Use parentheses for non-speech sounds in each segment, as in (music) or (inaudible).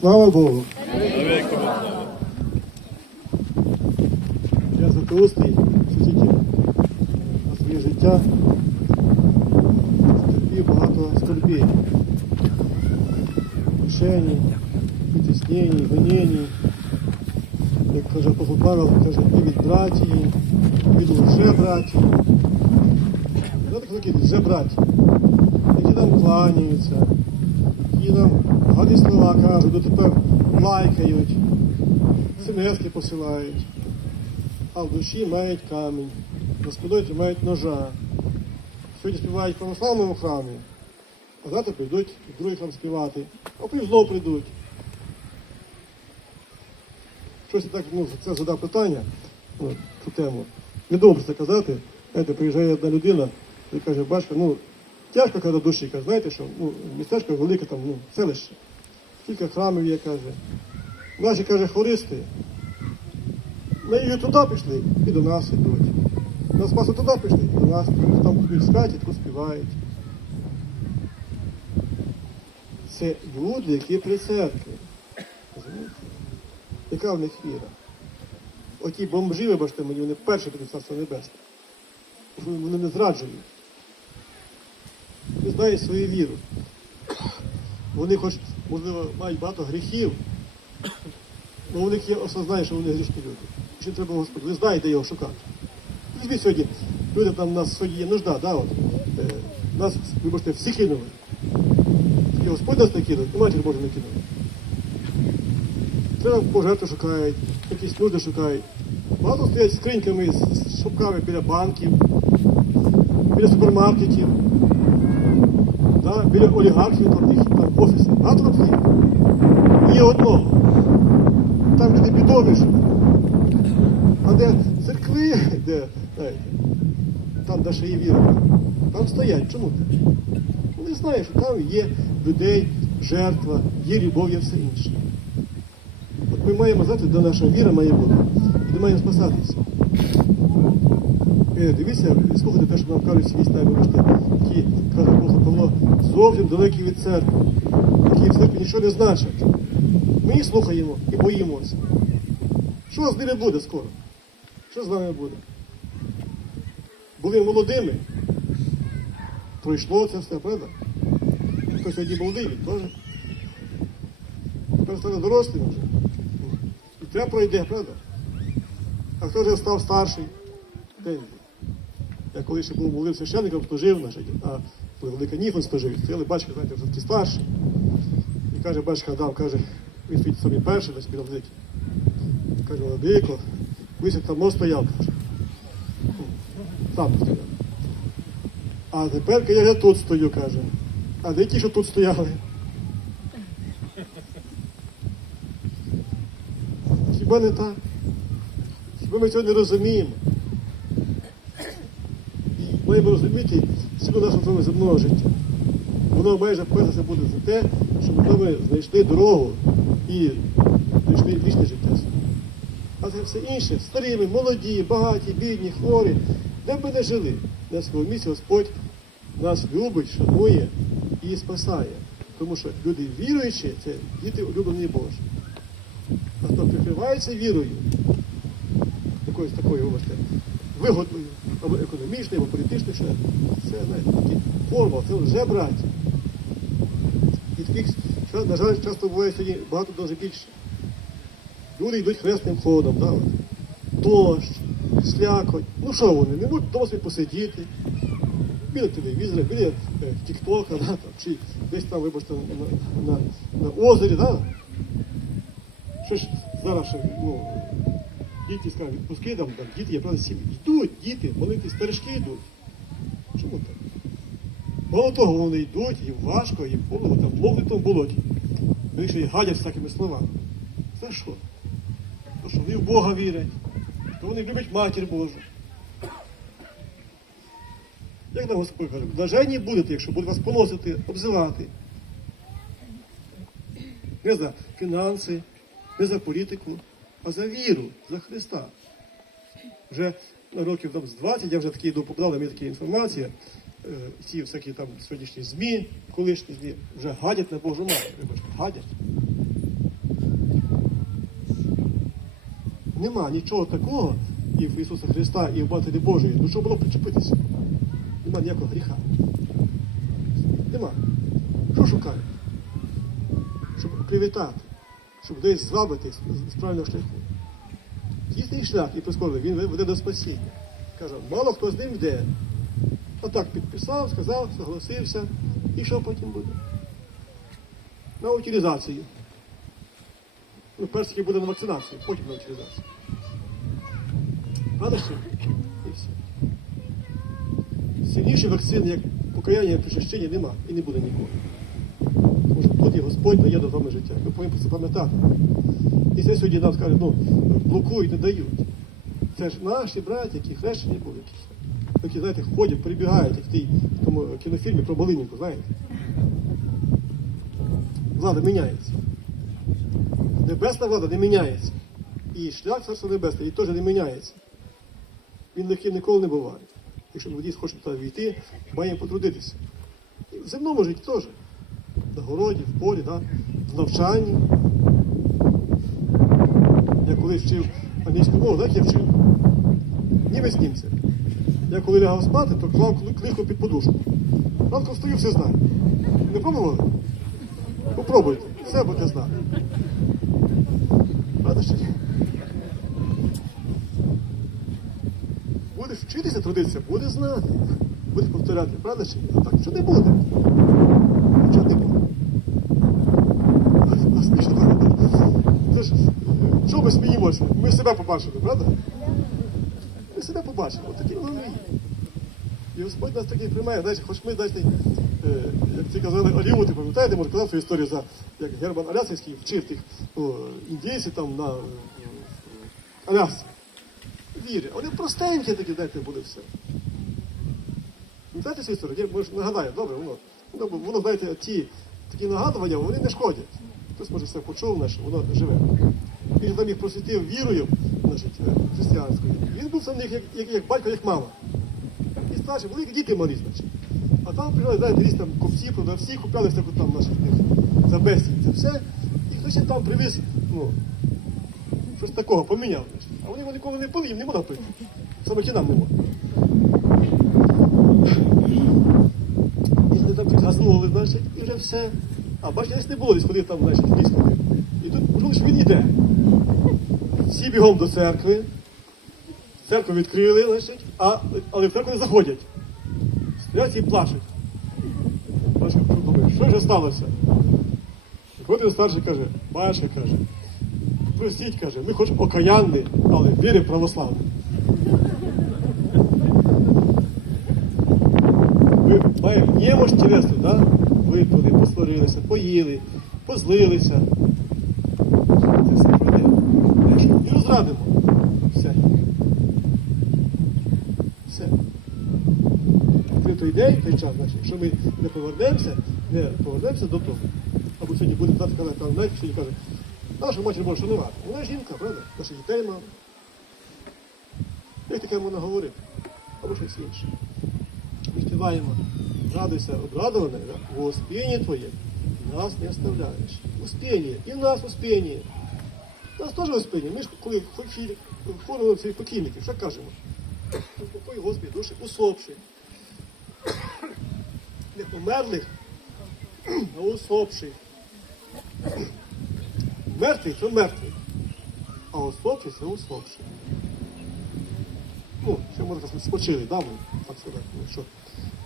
Слава Богу! Я Златоустий, що тільки на своє життя стерпів багато скорбей. Лишені, притіснень, гонений. Як каже апостол Павел, каже, і від братії, від лже-братії. Знаєте, хто такі лже-браті? Які нам кланяються, які нам гарні слова кажуть, дотепер лайкають, смс посилають, а в душі мають камінь, на спиною тримають ножа. Сьогодні співають в православному храмі, а завтра прийдуть в другий храм співати, а потім знову прийдуть. Щось я так, ну, це задав питання, ну, цю тему. Не добре це казати. Знаєте, приїжджає одна людина і каже, бачка, ну, тяжко до душі, каже, знаєте, що ну, містечко велике, там, ну, селище. Скільки храмів є, каже. Наші, каже, хористи. Ми і туди пішли, і до нас йдуть. На спасу туди пішли, і до нас. Там будуть спати, тут співають. Це люди, які при церкві. Розумієте? Яка в них віра? Оті бомжі, вибачте мені, вони перші в царство небесне. Вони не зраджують. Вони знають свою віру. Вони хоч, можливо, мають багато гріхів, але у них є осознання, що вони грішні люди. Що треба Господь, ви знаєте його шукати. Візьміть сьогодні, люди там у нас сьогодні є нужда, да, от, е, нас, вибачте, всі кинули. Тільки Господь нас не кинув, і матір Божу не кинув. Треба пожертви шукають, якісь люди шукають. Багато стоять з скриньками, з шубками біля банків, біля супермаркетів, да, біля олігархів, там, їх, там офіси. Там стоїть. Є одного. Там люди бідові живуть. А де церкви, де, знаєте, там, де ще є віра, там стоять. Чому так? Вони знають, що там є людей, жертва, є любов, є все інше. От ми маємо знати, де наша віра має бути, маємо спасатися. Е, дивіться, слухайте те, що нам кажуть свій стай, вибачте, які, каже Бог Павло, зовсім далекі від церкви, які в церкві нічого не значать. Ми їх слухаємо і боїмося. Що з ними буде скоро? Що з нами буде? Були молодими. Пройшло це все, правда? Хто сьогодні молодий, теж. Тепер стане дорослим вже. І те пройде, правда? А хто вже став старший? Я коли ще був молодим священником, служив, значить, а коли велика ніфон служив, стояли батько, знаєте, вже такі старші. І каже, батько Адам, каже, він стоїть самі перший, десь біля великий. Каже, Владико, ви там мост стояв, каже. Там стояв. А тепер я вже тут стою, каже. А де ті, що тут стояли? Хіба не так? Хіба ми цього не розуміємо? І маємо розуміти силу нашого земного життя. Воно майже все буде за те, щоб ми знайшли дорогу і знайшли вічне життя. А це все інше, старі, ми, молоді, багаті, бідні, хворі, де б ми не жили, на своєму місці Господь нас любить, шанує і спасає. Тому що люди віруючі це діти улюблені Божі. А хто прикривається вірою, якоюсь такою вибачте, вигодною, або економічною, або політичною, що це знаєте, форма, це вже. І таких, що, на жаль, часто буває сьогодні багато дуже більше. Люди йдуть хресним ходом, да, дощ, слякоть. Ну що вони, не можуть вдома собі посидіти, біля телевізора, біля е, тіктока, да, чи десь там, вибачте, на, на, на озері, да? Що ж зараз ну, діти скажуть, відпуски там, там діти, я правда, сім. Йдуть діти, молитись, старички йдуть. Чому так? Мало того, вони йдуть, їм важко, їм холодно, там мовлять в тому болоті. Вони ще й гадять всякими словами. Це що? То що вони в Бога вірять, то вони люблять матір Божу. Як нам Господь каже, блаженні будете, якщо будуть вас поносити, обзивати. Не за фінанси, не за політику, а за віру, за Христа. Вже років там з 20 я вже такий доподав, попадала мені така інформація. Е, ці всякі там сьогоднішні ЗМІ, колишні ЗМІ, вже гадять на Божу матір. Вибачте, гадять. Нема нічого такого і в Ісуса Христа, і в Матері Божої. Ну, До чого було причепитися? Нема ніякого гріха. Нема. Що шукають? Щоб привітати щоб десь звабити з- правильного шляху. Дійсний шлях і прискорбний, він веде до спасіння. Каже, мало хто з ним йде. Отак підписав, сказав, согласився. І що потім буде? На утилізацію. Ну, перш таки буде на вакцинацію, потім на утилізацію. Правда що? І все. Сильнішої вакцини, як покаяння і причащення, нема і не буде ніколи. Тому що тут і Господь дає до вами життя. Ми повинні це пам'ятати. І це сьогодні нам скажуть, ну, блокують, не дають. Це ж наші браті, які хрещені були, які знаєте, ходять, прибігають, як в тій в тому кінофільмі про Малинівку, знаєте. Влада міняється. Небесна влада не міняється. І шлях Царства Небесне і теж не міняється. Він легким ніколи не буває. Якщо ми дійсно хочемо туди війти, маємо потрудитися. В земному житті теж. Городі, в полі, да? в навчанні. Я коли вчив англійську мову, так я вчив? Німець німця. Я коли лягав спати, то клав книжку під подушку. Ранком встаю, все знаю. Не пробували? Попробуйте, все будете знати. Правда ні? Будеш вчитися трудитися, буде знати. Будеш повторяти, правда чи? А так що не буде? Що не буде? А, а смішно правда? Це ж, е, ми сміємося? Ми себе побачили, правда? Ми себе побачили, от такі вони є. І Господь нас такий приймає, знаєш, хоч ми, знаєте, е, як ці казали, Оліву, ти пам'ятаєте, може казав свою історію за як Герман Алясинський вчив тих індійців там на е, Алясці. Вірі. Вони простенькі такі, знаєте, були все. Пам'ятаєте цю історію? Я може, нагадаю, добре, воно, воно, воно, знаєте, ті такі нагадування, вони не шкодять. Хтось може все почув, наше, воно живе. Він їх просвітив вірою, значить, е, християнською. Він був за них як, як, як батько, як мама. І старші, були діти малі, значить. А там приїжджали, знаєте, різні там купці, продавці, купляли всяку там наших тих за безцінь, це все. І хтось їм там привіз, ну, щось такого поміняв. Значить. А вони його ніколи не пили, їм не можна пити. Саме чи нам не можна. І вони там підгазнули, значить, і вже все. А бачите, десь не було, десь ходив там, значить, ліс ходив. Тут він йде. Всі бігом до церкви. Церкву відкрили, значить, а, але в церкву не заходять. Стоять і плачуть. Що вже сталося? Виходить старший каже, батько каже, простіть, каже, ми хоч окаянні, але віримо православні. Ми маємо немощ тілесну, да? випили, посварилися, поїли, позлилися. Це все пройде. І. Все. Все. Коли той день, той час, значить, якщо ми не повернемося, не повернемося до того. Або сьогодні буде казати, там, знаєте, сьогодні каже, нашу матір може шанувати. Вона жінка, правда? Наших дітей мав. Як таке можна говорити? Або щось інше. Ми співаємо, радуйся, обрадоване, в успінні твоє нас не оставляєш. Успіння, і в нас успіння. Нас теж успіння. Ми ж коли формуємо своїх покійників, що кажемо? Упокой, Господи, душі усопши. Не померлих, а усопших. Мертвий це мертвий, а усопший це усопший. Ну, ще можна спочили, да, ми, так сказати, ну, що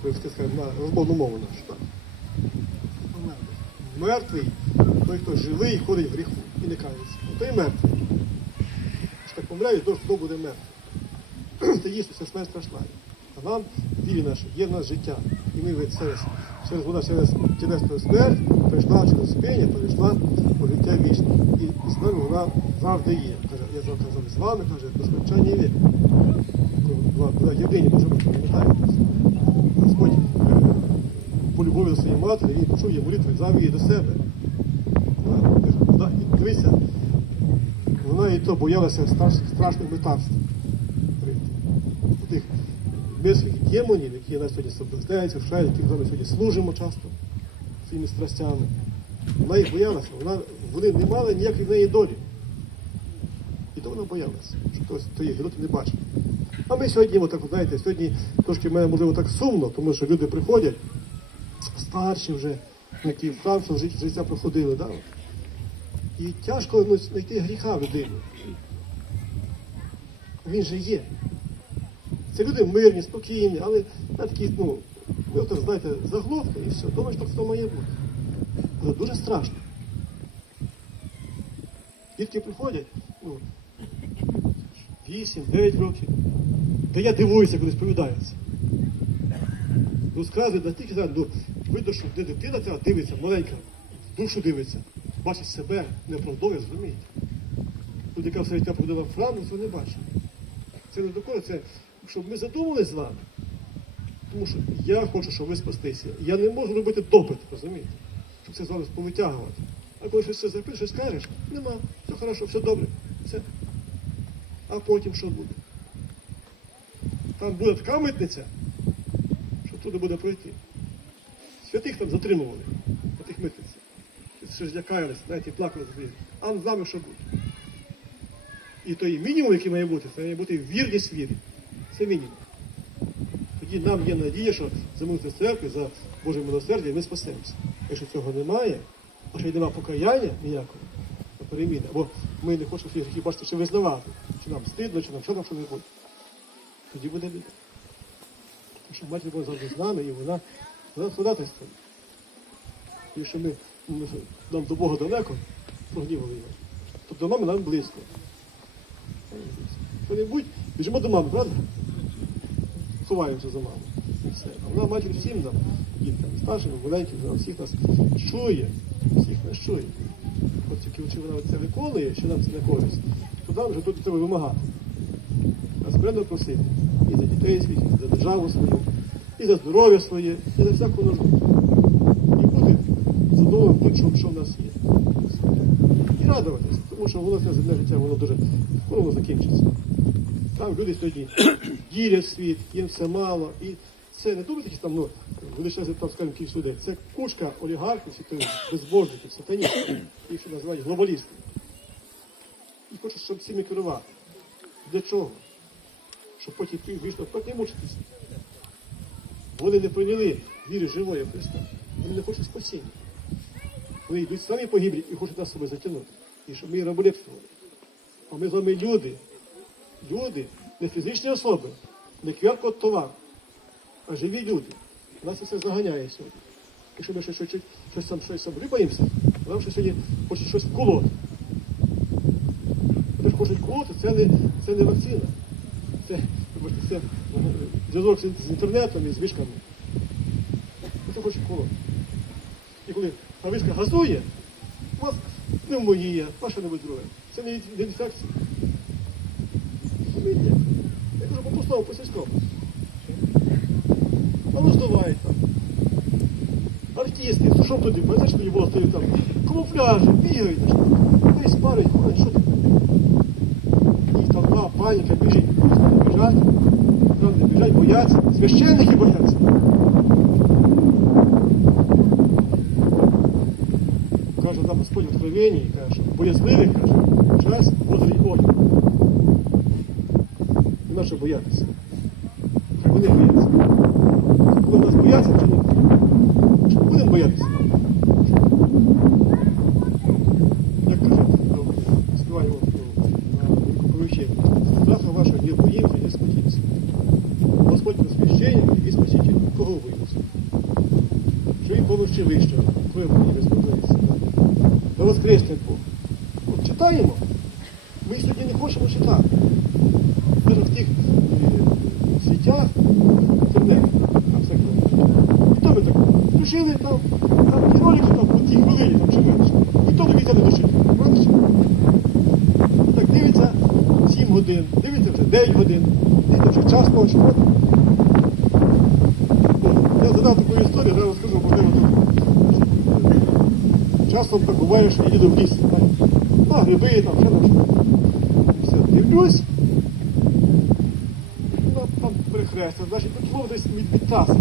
вивести, скажімо, на розмовну мову нашу, так. Мертвий, той, хто живий, ходить в гріху і не кається. Той мертвий. Що так помирає, то хто буде мертвий. (clears throat) Це є, це смерть страшна. А нам, вірі нашій, є в нас життя. І ми від через, через вона через тілесну смерть прийшла через спіння, перейшла у життя вічне. І, і з вона завжди є. Каже, я завжди з вами, каже, до скончання. Була, була єдині, може бути, пам'ятаєте. Господь е, по любові до своєї матері, він почув її молитву, взяв її до себе. Вона, вона, і дивися, вона і то боялася страш- страшних метарств. Тих мирських демонів, які нас сьогодні соблазняються, вшають, яким ми сьогодні служимо часто своїми страстями. Вона їх боялася, вона, вони не мали ніякої в неї долі. І то вона боялася, що хтось тої гідоти не бачив. А ми сьогодні, отак, знаєте, сьогодні трошки в мене можливо так сумно, тому що люди приходять, старші вже, які життя, життя проходили, да? І тяжко ну, знайти гріха в людині. Він же є. Це люди мирні, спокійні, але такі, ну, ви от, знаєте, заглохли і все. Думаєш, так воно має бути. Але дуже страшно. Дітки приходять, ну, 8-9 років. Та я дивуюся, коли сповідаються. Розказують настільки, зараз, ну, видно, що де дитина ця дивиться, маленька, в душу дивиться, бачить себе, не оправдовує, розумієте. Тут яка все життя проводила в храмі, цього не бачить. Це не доколи, це щоб ми задумались з вами. Тому що я хочу, щоб ви спастися. Я не можу робити допит, розумієте? Щоб це з вами повитягувати. А коли щось запишеш, щось скажеш, нема, все хорошо, все добре. Все. А потім що буде? Там буде така митниця, що туди буде пройти. Святих там затримували. Ще ж лякаялися, знаєте, плакали за А з нами що буде? І той мінімум, який має бути, це має бути вірність вірі. Це мінімум. Тоді нам є надія, що за милостю церкви, за Боже милосердя ми спасемося. Якщо цього немає, а ще й немає покаяння ніякого, то переміни. Або ми не хочемо гріхи, бачите, чи визнавати, чи нам стидно, чи нам що там що не буде. Тоді буде біда. Тому що матір Божа завжди з нами, і вона, вона ходатайствує. Що ми, ми нам до Бога далеко, прогнівали його, то до мами нам близько. Що-небудь, біжимо до мами, правда? Ховаємося за маму. І все. Вона матір всім нам, діткам, старшим, маленьким, всіх нас чує, всіх нас чує. От тільки якщо вона це виконує, що нам це не користь, то нам вже тут треба вимагати. Нас бренно просити і за дітей своїх, і за державу свою, і за здоров'я своє, і за всяку нужду. Бути тим, що, що в нас є. І радуватися, тому що воно це земне життя, воно дуже скоро воно закінчиться. Там люди сьогодні (clears throat) ділять світ, їм все мало. І це не думайте, що там, ну, величезний там, скажімо, кількість людей. Це кучка олігархів, безбожників, сатаністів, їх що називають глобалісти. І хочуть, щоб всіми керувати. Для чого? Щоб потім вічно не мучитися. Вони не прийняли віри живої Христа. Вони не хочуть спасіння. Вони йдуть самі погиблі і хочуть нас себе затягнути. І щоб ми раболепствували. А ми з вами люди. Люди, не фізичні особи, не QR-код товар, а живі люди. Нас це все заганяє сьогодні. Якщо ми ще щось, щось там щось там рибаємося, нам ще сьогодні хочуть щось вколоти. Те, що хочуть вколоти, це не, це не вакцина. Це, це е, зв'язок з, інтернетом і з вишками. Це хочуть вколоти. І коли та вишка газує, у вас пневмонія, а що-небудь друге. Це не інфекція. Розумієте? Я кажу по-простому, по-сільському. А роздувають там. Артисти, ну що туди, бачиш, тоді було стоїть там, камуфляжі, бігають, весь парить, ходить, що таке? І там та паніка біжить, там не біжать, там не біжать, бояться, священники бояться. Нам Господь в Откровенні, каже, боязливий, каже, час возрій очі. Нема що боятися. Хай вони бояться. Коли нас бояться, чи ні? Чи будемо боятися? Як каже, ну, співаємо на Великоповищенні. Страха вашого не боїмся, не спотімся. Господь просвящення і спаситель. Кого боїмося? Що він помощі вищого, коли мені не сподобається. Да воскресне Бог. От читаємо. Ми сьогодні не хочемо читати. Навіть в тих е, сітях, інтернет, там всяке. І то ми так включили там, там ті ролики там по тій хвилині, там чи менше. І то до кінця не дошли. Правда чи? ні? Так дивиться 7 годин, дивиться вже 9 годин, ночі. От. Я задав таку історію, зараз розкажу, можливо, тут. Часом так буває, що я їду в ліс. так. На гриби там, що там. Все, дивлюсь. Ну, там перехрестя, значить, слово десь від, траси.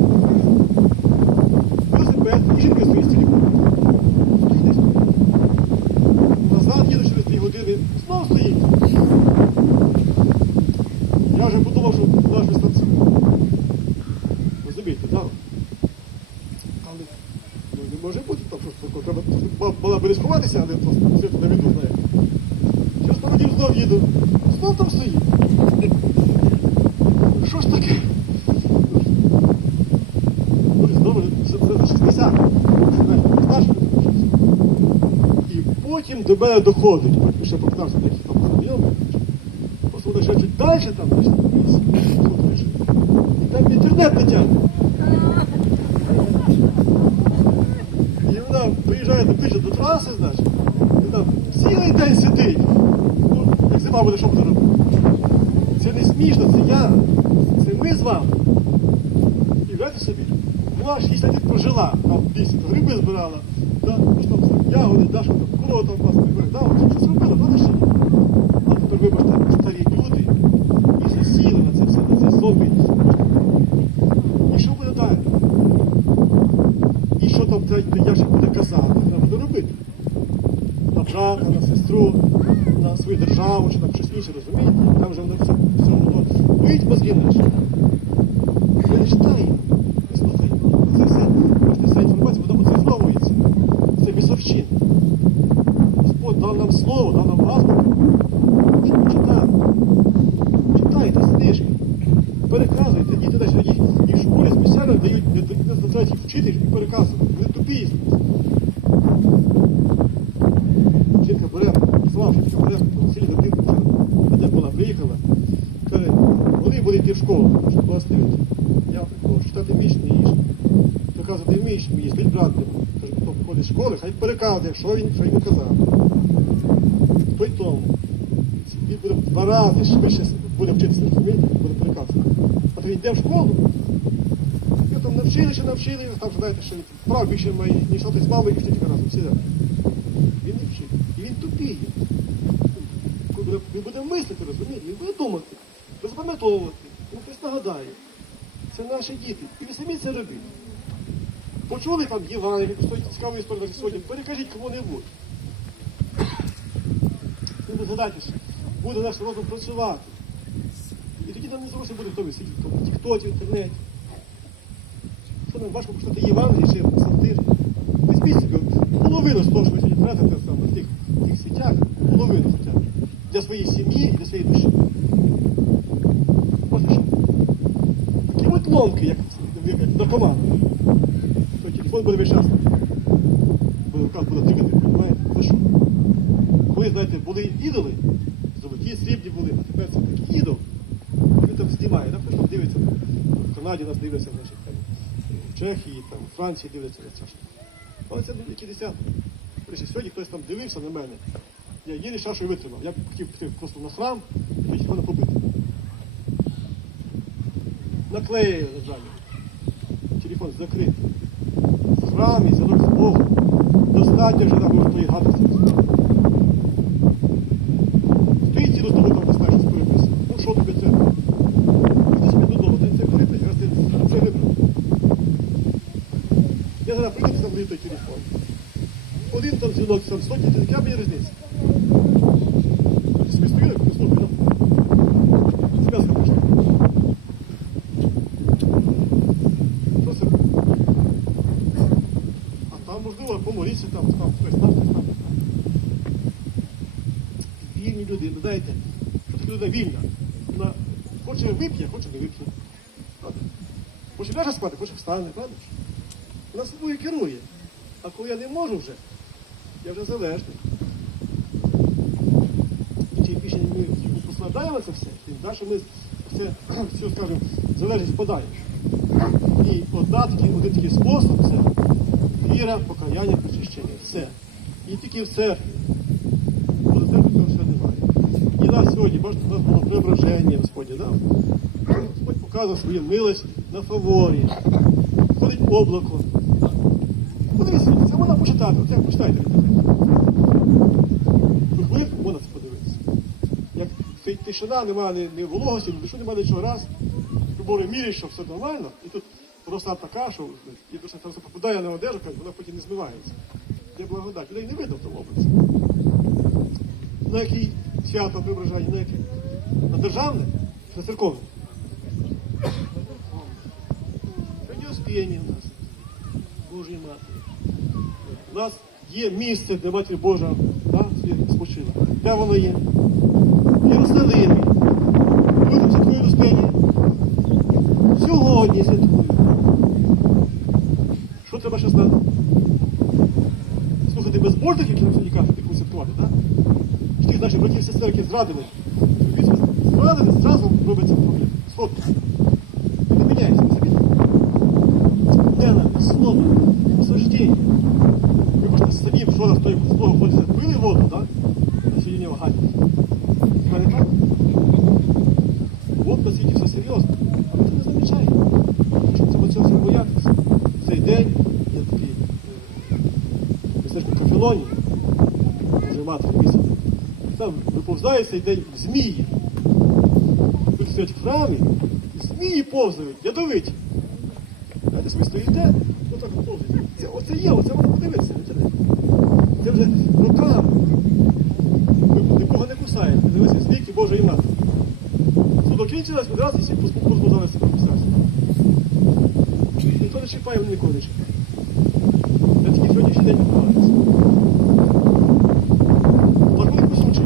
Велосипед, жінка стоїть з телефоном. Стоїть десь. Назад їду через дві години, знову стоїть. мала- мала би не сховатися, але просто все на віду знає. Через пару днів знов їду, там стоїть. Що ж таке? Ну, і знову це, це 60. І потім до мене доходить, ще попитався, як там знайомий. Просто ще чуть далі там. І там інтернет не тягне. І вона виїжджає ближче до траси, значить, і там цілий день сидить. Ну, як зима буде, що буде робити? Смішно, це я. Це ми з вами. І вряд собі. Була 60 років прожила, там в лісі, то гриби збирала, да, ну, що там, ягоди, да, що там, кого там вас гриби, да, от щось робила, правда ж? А тепер вибачте, старі люди і засіли на це все, на це зомбі. І що буде далі? І що там третій ящик буде казати? Треба буде робити. На брата, на сестру, на свою державу, чи там щось інше, розумієте? Там вже воно все, все воно боїть мозги наші. Ми не читаємо. Не слухаємо. Це все, бачите, вся інформація, вона оцифровується. Це бісовщина. Господь дав нам слово, дав нам азбуку, щоб ми читали. Читайте книжки. Переказуйте, діти десь їх і в школі спеціально дають, не, не заставляють їх вчити і переказувати. Вони тупі. Жінка бере, слава жінка бере, сіль до тим, де вона приїхала. Каже, вони будуть йти в школу, щоб вас не Я такого, читати вмієш, не їш. Доказувати вмієш, мені брат. Хто приходить з школи, хай переказує, що він, що казав. Той тому. Він буде два рази швидше буде вчитися, розумієте, буде переказувати. А то йде в школу, його там навчили, що навчили, там знаєте, що він більше має, ніж хтось з мамою вчить разом, всі. Він не вчить. І він тупіє. Він буде, мислити, розумієте, він буде думати, запам'ятовувати, він хтось нагадає. Це наші діти. І ви самі це робіть. Почули там стоїть цікаву історію на сьогодні, перекажіть кому-небудь. Ви не згадайте, що буде наш розум працювати. І тоді нам не зручно буде в тому сидіти, в тому тіктоці, в інтернеті. Що нам важко почитати Євангеліє ще тиждень. Візьміть собі половину з того, що ви сьогодні тратите саме в тих, тих світях, половину хоча б. Для своєї сім'ї і для своєї душі. Ось що. Такі от ломки, як, як наркоман. Той телефон буде весь час. Буде буде тикати, розумієте? За що? Коли, знаєте, були ідоли, золоті, срібні були, а тепер це такий ідол. Він там знімає, да? там дивиться, в Канаді нас дивляться, значить, там, в Чехії, там, в Франції дивляться на це. Але це які десятки. Сьогодні хтось там дивився на мене. Я єлі шашою витримав. Я хотів піти просто на храм і тоді мене побити. Наклеїли на залі. Телефон закритий. Храмі, за з. Достатньо вже нам твої гадості. Ти цілу тобі там поставиш щось переписувати. Ну що тобі це? Іди собі додому, ти це перепис, раз ти це вибрав. Я зараз прийду, сам той телефон. Один там дзвінок, там сотні, це яка мені різниця? Я собі стою, я слухаю, ну. Зв'язка пішла. Просто. А там, можливо, помоліться, там, там, хтось там, хтось там. Вільні знаєте, людина вільна? Вона хоче вип'є, хоче не вип'є. Хоче ляже спати, хоче встане, правда? Вона собою керує. А коли я не можу вже, я вже залежний. І чим більше ми посладаємо це все, тим далі ми це, (clears throat) всю, скажімо, залежність впадаємо. І одна такий, один такий спосіб це віра, покаяння, причащення. Все. І тільки в церкві. Бо за церкви цього все немає. І нас сьогодні, бачите, у нас було преображення, Господі, да? Господь показував свою милость на фаворі. Ходить облако. Подивіться, це можна почитати, це почитайте. Вихлип, можна це подивитися. Як ти- тишина, немає ні, вологості, ні що немає нічого раз. Прибори міряють, що все нормально, і тут роса така, що і дуже там попадає на одежу, вона потім не змивається. Де благодать. Людей не видно в тому образі. На який свято вибражання, на яке? На державне, на церковне? Сьогодні успіння у нас. Божої Матері. У нас є місце, де Матір Божа да, спочила. Де воно є? В Єрусалимі. Там святкують Успені. Сьогодні святкують. Що треба ще знати? Слухати безбожних, які нам сьогодні кажуть, яку святкувати, так? Тих наших братів сестер, які зрадили. Зрадили, зразу робиться проблема. Сходу. І не міняється, замітили? Ненависть, слово, осуждення. Ви можете самі вчора з того свого ходиться, пили воду, так? А сьогодні не вагатість. Хіба не так? От наскільки все серйозно. А ми це не замічаємо. Щоб цього цього всього боятися. В цей день є такий е, містечко Кафелоні, вже мати місце. Виповзає цей день змії. Тут стоять в храмі, і змії повзають, ядовиті. Знаєте, собі стоїте, отак от повзають. Оце є, оце можна подивитися. Це вже руками. Ви нікого не кусаєте, дивися, скільки Божої матері. Суд кінчилось, одразу всі позбавилися прописався. Ніхто не чіпає, вони нікого не чіпає. Я тільки сьогоднішній день відбувається. Так вони кусучі.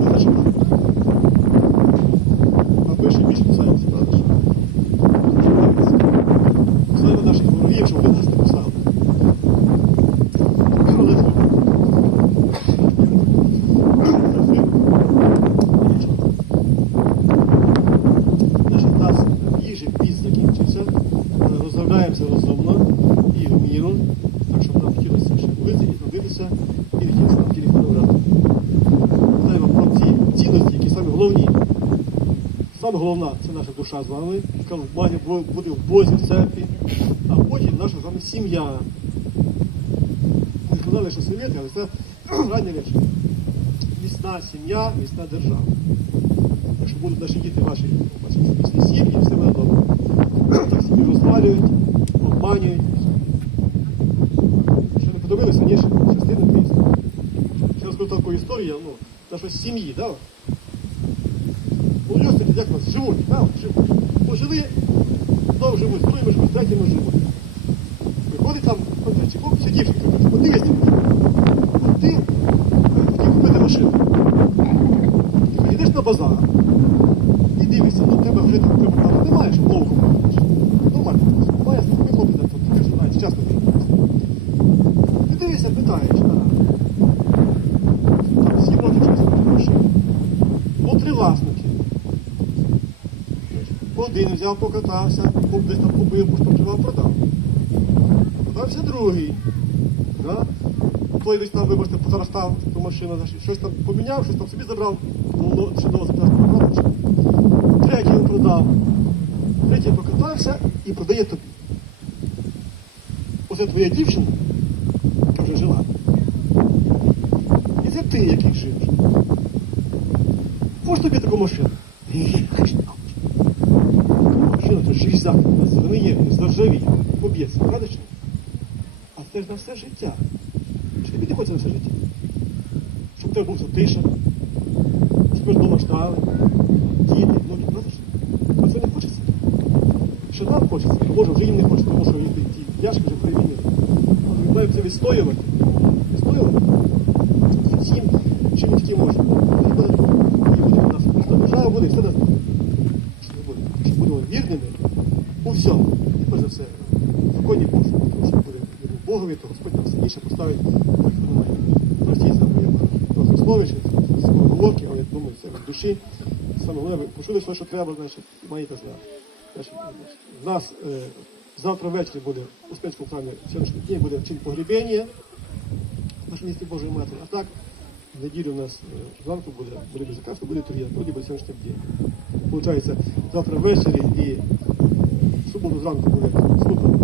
Не зачіпають. А ми ще більше кусаємося, правда? ж? Чіпаємося. Кусаємо наших ворогів, щоб вони нас не кусали. Але Значить, нас їжі піс закінчився, Розробляємося розумно і в міру, так щоб нам хотілося ще вийти і трудитися, і хотілося нам телефон брати. Знаємо про ці цінності, які самі головні. Саме головна це наша душа з вами, яка має бу- бути в Бозі, в церкві, а потім наша з вами сім'я. Ми сказали, що совєти, але це ранні речі. Міцна сім'я, міцна держава. Якщо будуть наші діти ваші, ваші сім'ї, все буде добре. (clears throat) Так сім'ї розвалюють, обманюють. Що не подивилися, ніж частина пісні. Ще раз таку історію, ну, та щось сім'ї, да? Ну, люди, як нас живуть, да? живуть. Пожили, знову живуть, з другими живуть, з третіми живуть. Виходить там, чи хлопці, дівчинка, каже, подивись, от ти е, хотів купити машину. Ти йдеш на базар і дивишся, ну тебе вже там треба там немає, щоб нову купити. Нормально, немає, ми хлопці там, ти ж знаєш, часто займається. І дивишся, питаєш, а, там сім років часу машину. Ну, три власники. Один взяв, покатався, десь там купив, пошторчував, продав. Продався другий. Да? Той десь там, вибачте, позаростав ту машину, щось там поміняв, щось там собі забрав, ну, ще нового запчастку. Третій продав. Третій покатався і продає тобі. Оце твоя дівчина, яка вже жила. І це ти, який живеш. Хочеш тобі таку машину? Ні, конечно, не хочу. Вона згниє, заржавіє, поб'ється, правда чи ні? А це ж на все життя. Чи тобі не хочеться на все життя? Щоб тебе був тиша, щоб ж дома ждали, діти, не правда? А це не хочеться. Що нам хочеться, може вже їм не хочеться, тому що їх ті яшки вже перемінили. Але ми маємо це. Відстоювати. І всім, чим ми тільки можемо. І буде, і буде у нас просто держава буде, і все нас буде. Що ми будемо, що будемо вірними у всьому. І перш за все, в законі Божому, тому що буде вірним то Господь нам сильніше поставить, не має. Простіть за моє правословичі, говорки, але я думаю, це в душі. Саме головне, почули, що, що треба, значить, маєте знати. Значить, в нас е, завтра ввечері буде у Успенському храмі сьогоднішній день буде чин погребення в нашому місті Божої Матері. А так, в неділю у нас е, зранку буде, буде беззакасно, буде тур'я, тоді буде сьогоднішній день. Получається, завтра ввечері і в суботу зранку буде в Успенському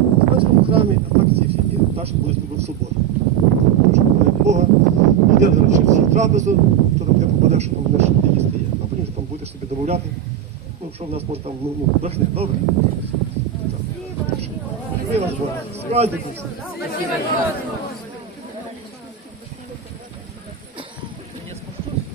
храмі, а так всі всі дні далі буде служба в суботу. Тому що буде Бога. Йдемо зараз ще всі трапезу, то там де попадеш, що там не їсти є. А потім там будеш собі домовляти. Ну, що в нас може там, ну, ну, брехне, добре. Так. Ми вас Бога. Спасибо.